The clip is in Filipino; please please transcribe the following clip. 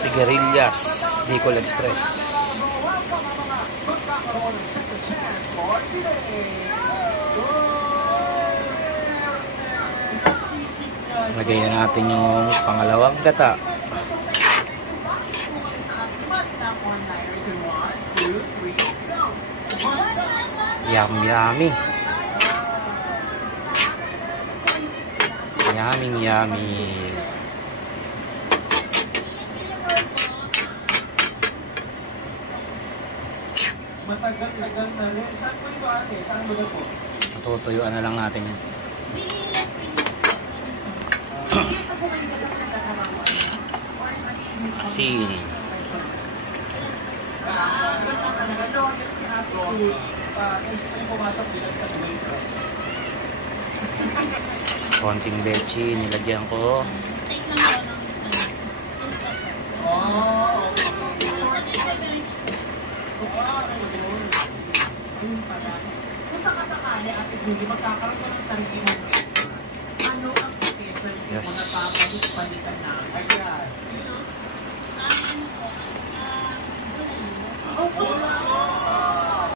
Sigarilyas, Bicol Express. Lagay na natin yung pangalawang gata. Yummy. Yummy. Matagal na rin. Saan po ito ate? Saan mo na po? Matutuyuan na lang natin yun. Asin. Konting bechi, nilagyan ko. Kung sakasakali at hindi magkakaroon ka ng sarili mo, ano ang special yung mga papalit palitan na?